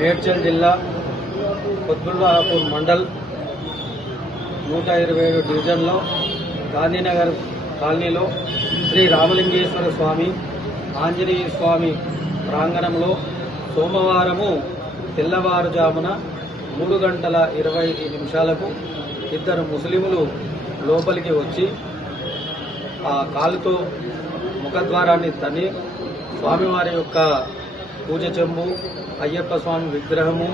మేడ్చల్ జిల్లా కుత్బుల్లాపూర్ మండల్ 127 డివిజన్లో గాంధీనగర్ కాలనీలో శ్రీ రామలింగేశ్వర స్వామి ఆంజనేయ స్వామి ప్రాంగణంలో సోమవారము తెల్లవారుజామున 3:25 ఇద్దరు ముస్లింలు లోపలికి వచ్చి ఆ కాలుతో ముఖద్వారాన్ని తన్ని స్వామివారి యొక్క పూజ చెంబు, అయ్యప్ప స్వామి విగ్రహము,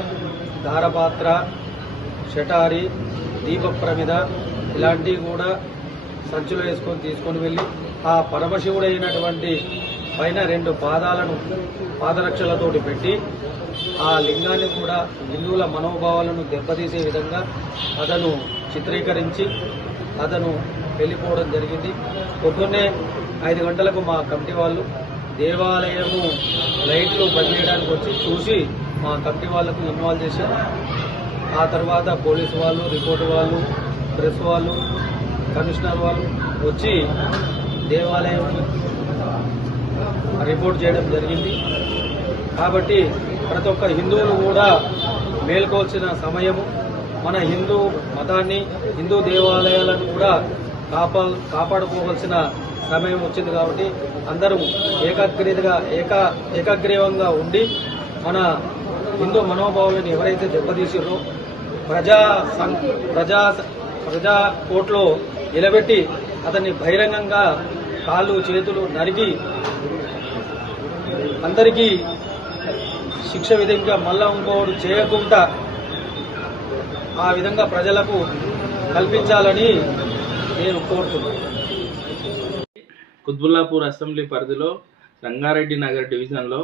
దారపాత్ర, షటారి, దీపప్రమిద ఇలాంటివి కూడా సంచులు వేసుకొని తీసుకొని వెళ్ళి ఆ పరమశివుడైనటువంటి పైన 2 పాదాలను పాదరక్షలతోటి పెట్టి ఆ లింగాన్ని కూడా హిందువుల మనోభావాలను దెబ్బతీసే విధంగా అతను చిత్రీకరించి అతను వెళ్ళిపోవడం జరిగింది. పొద్దున్నే 5 గంటలకు మా కమిటీ వాళ్ళు దేవాలయము లైట్లు బంద్ చేయడానికి వచ్చి చూసి మా కమిటీ వాళ్లకు ఇన్వాల్వ్ చేశారు. ఆ తర్వాత పోలీసు వాళ్ళు, రిపోర్టు వాళ్ళు, ప్రెస్ వాళ్ళు, కమిషనర్ వాళ్ళు వచ్చి దేవాలయం రిపోర్ట్ చేయడం జరిగింది. కాబట్టి ప్రతి ఒక్క హిందువులు కూడా మేల్కోవాల్సిన సమయము. మన హిందూ మతాన్ని, హిందూ దేవాలయాలను కూడా కాపాడుకోవాల్సిన సమయం వచ్చింది. కాబట్టి అందరూ ఏకగ్రీవంగా ఉండి మన హిందూ మనోభావాలను ఎవరైతే దెబ్బతీసిరో ప్రజా కోర్టులో నిలబెట్టి అతన్ని బహిరంగంగా కాళ్ళు చేతులు నరికి అందరికీ శిక్ష విధంగా మళ్ళా ఇంకోడు చేయకుండా ఆ విధంగా ప్రజలకు కల్పించాలని నేను కోరుతున్నాను. కుత్బుల్లాపూర్ అసెంబ్లీ పరిధిలో రంగారెడ్డి నగర్ డివిజన్లో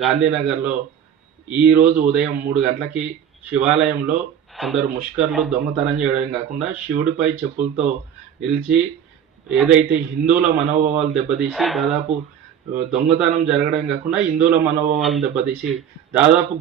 గాంధీనగర్లో ఈరోజు ఉదయం 3 గంటలకి శివాలయంలో కొందరు ముష్కర్లు దొంగతనం చేయడం కాకుండా శివుడిపై చెప్పులతో నిలిచి ఏదైతే హిందువుల మనోభావాలు దెబ్బతీసి దాదాపు దొంగతనం జరగడం కాకుండా హిందువుల మనోభావాలను దెబ్బతీసి దాదాపు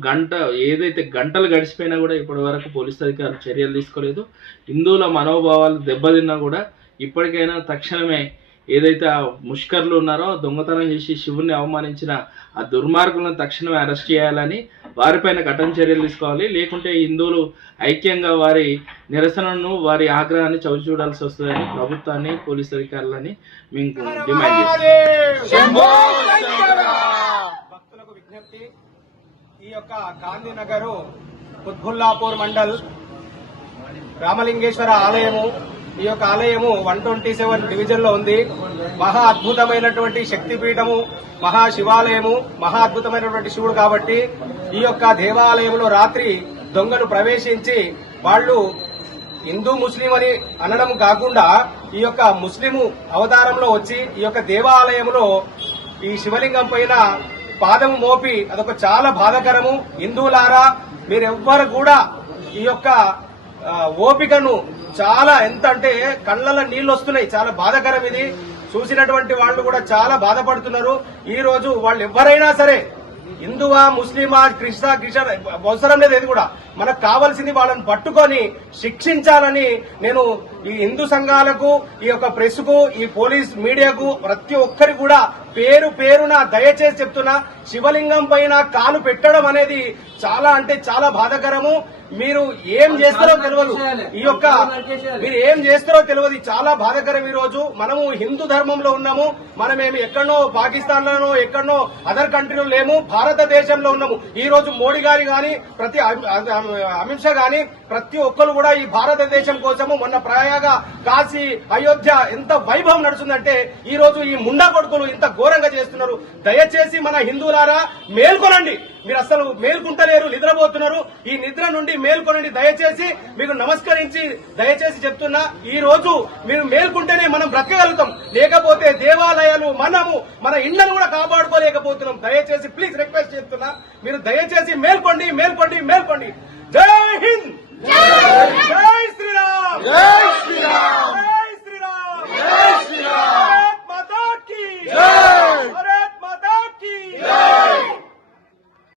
గంటలు గడిచిపోయినా కూడా ఇప్పటి వరకు పోలీసు అధికారులు చర్యలు తీసుకోలేదు. హిందువుల మనోభావాలు దెబ్బతిన్నా కూడా ఇప్పటికైనా తక్షణమే ఏదైతే ఆ ముష్కర్లు ఉన్నారో దొంగతనం చేసి శివుణ్ణి అవమానించిన ఆ దుర్మార్గులను తక్షణమే అరెస్ట్ చేయాలని, వారిపైన కఠిన చర్యలు తీసుకోవాలి. లేకుంటే హిందువులు ఐక్యంగా వారి నిరసనను, వారి ఆగ్రహాన్ని చవి చూడాల్సి వస్తుందని ప్రభుత్వాన్ని, పోలీసు అధికారులని మేము డిమాండ్ చేస్తాం. భక్తులకు విజ్ఞప్తి, ఈ యొక్క గాంధీనగర్ కుత్బుల్లాపూర్ మండల్ రామలింగేశ్వర ఆలయము, ఈ యొక్క ఆలయము 127 డివిజన్ లో ఉంది. మహా అద్భుతమైనటువంటి శక్తిపీఠము, మహా శివాలయము, మహా అద్భుతమైనటువంటి శివుడు. కాబట్టి ఈ యొక్క దేవాలయంలో రాత్రి దొంగలు ప్రవేశించి వాళ్ళు హిందూ ముస్లిం అని అనడం కాకుండా ఈ యొక్క ముస్లిము అవతారంలో వచ్చి ఈ యొక్క దేవాలయంలో ఈ శివలింగం పైన పాదము మోపి అదొక చాలా బాధాకరము. హిందువులారా, మీరెవ్వరు కూడా ఈ యొక్క ఓపికను చాలా ఎంత అంటే కళ్ళలో నీళ్లు వస్తున్నాయి. చాలా బాధాకరం ఇది. చూసినటువంటి వాళ్ళు కూడా చాలా బాధపడుతున్నారు. ఈ రోజు వాళ్ళు ఎవరైనా సరే, హిందువా, ముస్లిమా, క్రిస్టియన్ అవసరం లేదు. ఇది కూడా మనకు కావాల్సింది వాళ్ళని పట్టుకొని శిక్షించాలని నేను ఈ హిందూ సంఘాలకు, ఈ యొక్క ప్రెస్ కు, ఈ పోలీస్ మీడియాకు, ప్రతి ఒక్కరికి కూడా పేరు పేరున దయచేసి చెప్తున్నా, శివలింగం పైన కాలు పెట్టడం అనేది చాలా అంటే చాలా బాధాకరము. మీరు ఏం చేస్తారో తెలియదు, ఈ యొక్క మీరు ఏం చేస్తారో తెలియదు. చాలా బాధాకరం. ఈ రోజు మనము హిందూ ధర్మంలో ఉన్నాము. మనమేమి ఎక్కడనో పాకిస్తాన్ లోనో ఎక్కడనో అదర్ కంట్రీలో లేము, భారతదేశంలో ఉన్నాము. ఈ రోజు మోడీ గారి గాని, అమిత్ షా గాని ప్రతి ఒక్కరు కూడా ఈ భారతదేశం కోసము, మొన్న ప్రయాగ, కాశీ, అయోధ్య ఎంత వైభవం నడుస్తుందంటే ఈ రోజు ఈ ముండా కొడుకులు ఇంత ఘోరంగా చేస్తున్నారు. దయచేసి మన హిందువులారా మేల్కొనండి. మీరు అసలు మేల్కుంటలేరు, నిద్రపోతున్నారు. ఈ నిద్ర నుండి మేల్కొనండి. దయచేసి మీకు నమస్కరించి దయచేసి చెప్తున్నా, ఈ రోజు మీరు మేల్కుంటేనే మనం బ్రతకగలుగుతాం. లేకపోతే దేవాలయాలు, మనము మన ఇళ్లను కూడా కాపాడుకోలేకపోతున్నాం. దయచేసి ప్లీజ్ రిక్వెస్ట్ చేస్తున్నా, మీరు దయచేసి మేల్కోండి, మేల్కోండి, మేల్కోండి. జై హింద్, జై శ్రీరామ్, జై శ్రీరామ్.